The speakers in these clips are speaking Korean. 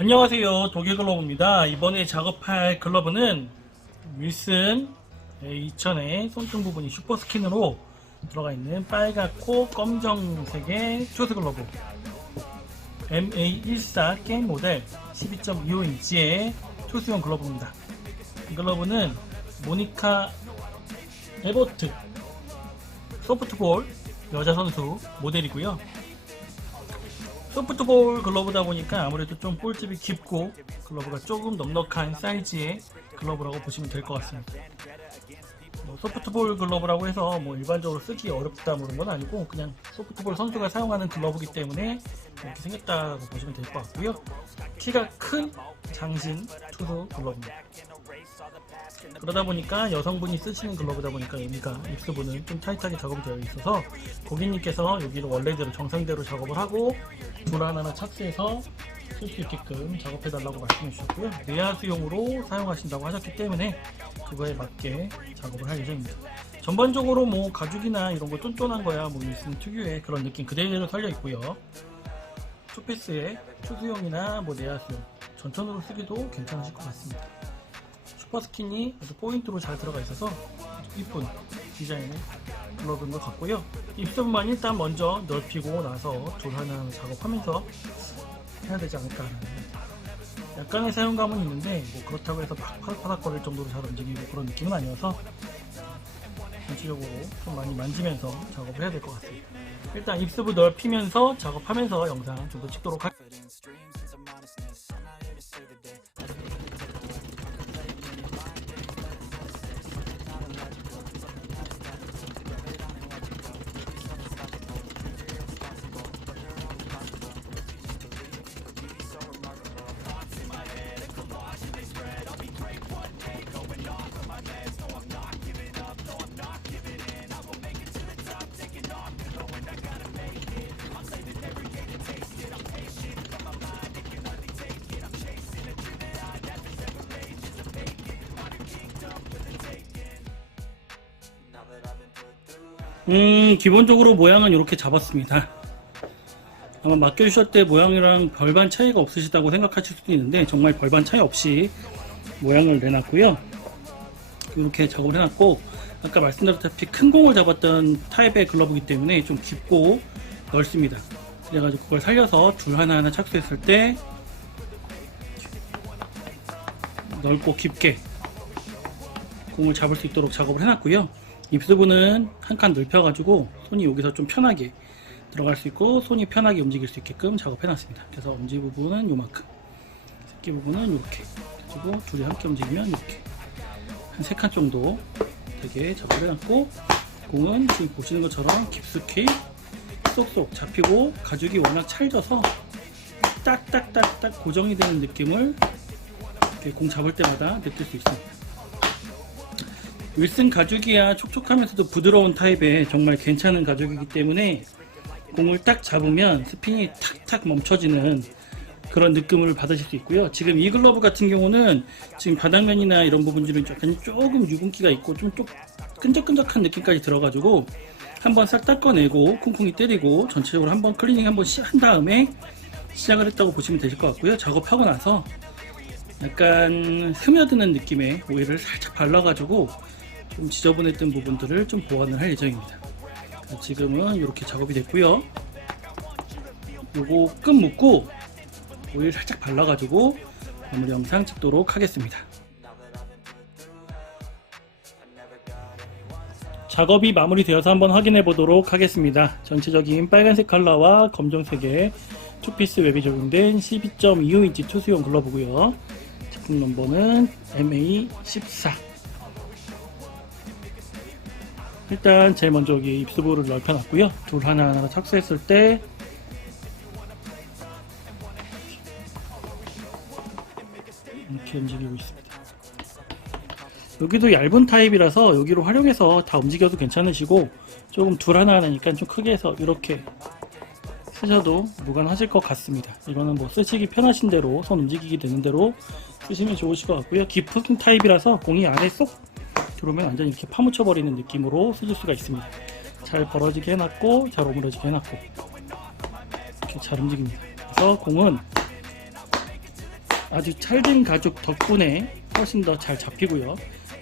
안녕하세요. 독일 글러브입니다. 이번에 작업할 글러브는 윌슨 2000의 손등 부분이 슈퍼 스킨으로 들어가 있는 빨갛고 검정색의 초스 글러브. MA14 게임 모델 12.25인치의 초수용 글러브입니다. 이 글러브는 모니카 에버트 소프트볼 여자 선수 모델이고요 소프트볼 글러브다 보니까 아무래도 좀 볼집이 깊고 글러브가 조금 넉넉한 사이즈의 글러브라고 보시면 될 것 같습니다. 뭐 소프트볼 글러브라고 해서 뭐 일반적으로 쓰기 어렵다 뭐 그런 건 아니고 그냥 소프트볼 선수가 사용하는 글러브이기 때문에 이렇게 생겼다고 보시면 될 것 같고요. 키가 큰 장신 투수 글러브입니다. 그러다 보니까 여성분이 쓰시는 글러브다 보니까 여기가 입수부는 좀 타이트하게 작업이 되어 있어서 고객님께서 여기를 원래대로 정상대로 작업을 하고 줄 하나하나 착수해서 쓸 수 있게끔 작업해 달라고 말씀해 주셨고요. 내야수용으로 사용하신다고 하셨기 때문에 그거에 맞게 작업을 할 예정입니다. 전반적으로 뭐 가죽이나 이런 거 쫀쫀한 거야 뭐 윌슨 특유의 그런 느낌 그대로 살려 있고요. 투피스에 투수용이나 뭐 내야수용 전천으로 쓰기도 괜찮으실 것 같습니다 슈퍼 스킨이 아주 포인트로 잘 들어가 있어서 이쁜 디자인의 글러브인 것 같고요. 입술만 일단 먼저 넓히고 나서 줄 하나 작업하면서 해야 되지 않을까 하는 약간의 사용감은 있는데 뭐 그렇다고 해서 막 파닥파닥거릴 정도로 잘 움직이고 그런 느낌은 아니어서 전체적으로 좀 많이 만지면서 작업을 해야 될 것 같습니다. 일단 입수부 넓히면서 작업하면서 영상 좀 더 찍도록 하겠습니다. 음, 기본적으로 모양은 이렇게 잡았습니다. 아마 맡겨주실 때 모양이랑 별반 차이가 없으시다고 생각하실 수도 있는데 정말 별반 차이 없이 모양을 내놨고요. 이렇게 작업을 해놨고 아까 말씀드렸다시피 큰 공을 잡았던 타입의 글러브이기 때문에 좀 깊고 넓습니다. 그래가지고 그걸 살려서 줄 하나하나 착수했을 때 넓고 깊게 공을 잡을 수 있도록 작업을 해놨고요. 입수부는 한 칸 넓혀가지고 손이 여기서 좀 편하게 들어갈 수 있고 손이 편하게 움직일 수 있게끔 작업해놨습니다. 그래서 엄지 부분은 요만큼, 새끼 부분은 이렇게 그리고 둘이 함께 움직이면 이렇게 한 세 칸 정도 되게 작업해놨고 공은 지금 보시는 것처럼 깊숙이 쏙쏙 잡히고 가죽이 워낙 찰져서 딱딱딱딱 고정이 되는 느낌을 이렇게 공 잡을 때마다 느낄 수 있습니다. 윌슨 가죽이야 촉촉하면서도 부드러운 타입의 정말 괜찮은 가죽이기 때문에 공을 딱 잡으면 스핀이 탁탁 멈춰지는 그런 느낌을 받으실 수 있고요. 지금 이 글러브 같은 경우는 지금 바닥면이나 이런 부분들은 약간 조금 유분기가 있고 좀 또 끈적끈적한 느낌까지 들어가지고 한번 싹 닦아내고 콩콩이 때리고 전체적으로 한번 클리닝 한번 시- 한 다음에 시작을 했다고 보시면 되실 것 같고요. 작업하고 나서 약간 스며드는 느낌의 오일을 살짝 발라가지고 좀 지저분했던 부분들을 좀 보완을 할 예정입니다. 지금은 이렇게 작업이 됐고요. 요거 끈 묶고 오일 살짝 발라가지고 마무리 영상 찍도록 하겠습니다. 작업이 마무리되어서 한번 확인해 보도록 하겠습니다. 전체적인 빨간색 컬러와 검정색의 투피스 웹이 적용된 12.25인치 투수용 글러브고요. 제품 넘버는 MA14 일단 제일 먼저 여기 입수부를 넓혀놨고요. 줄 하나하나 착수했을 때 이렇게 움직이고 있습니다. 여기도 얇은 타입이라서 여기로 활용해서 다 움직여도 괜찮으시고 조금 둘 하나하나니까 좀 크게 해서 이렇게 쓰셔도 무관하실 것 같습니다. 이거는 뭐 쓰시기 편하신 대로 손 움직이기 되는 대로 쓰시면 좋으실 것 같고요. 깊은 타입이라서 공이 안에 쏙 들어오면 완전히 이렇게 파묻혀 버리는 느낌으로 쓰실 수가 있습니다. 잘 벌어지게 해놨고 잘 오므려지게 해놨고 이렇게 잘 움직입니다. 그래서 공은 아주 찰진 가죽 덕분에 훨씬 더 잘 잡히고요.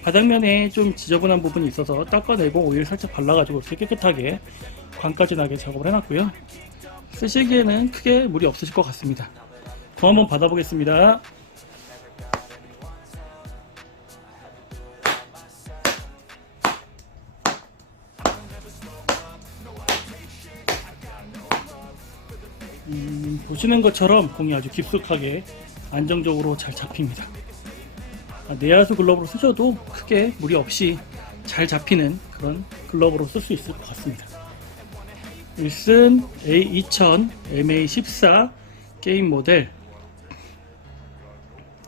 바닥면에 좀 지저분한 부분이 있어서 닦아내고 오일 살짝 발라가지고 이렇게 깨끗하게 광까지 나게 작업을 해놨고요. 쓰시기에는 크게 무리 없으실 것 같습니다. 더 한번 받아보겠습니다. 보시는 것처럼 공이 아주 깊숙하게 안정적으로 잘 잡힙니다. 아, 내야수 글러브로 쓰셔도 크게 무리 없이 잘 잡히는 그런 글러브로 쓸 수 있을 것 같습니다. 윌슨 A2000 MA14 게임 모델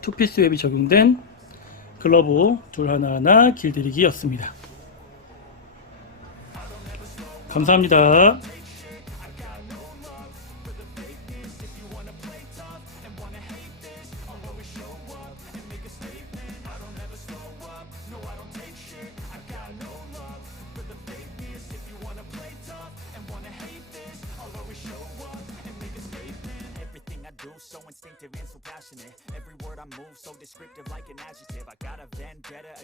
투피스 웹이 적용된 글러브 줄 하나하나 길들이기였습니다. 감사합니다. So instinctive and so passionate. Every word I move so descriptive like an adjective. I got a vendetta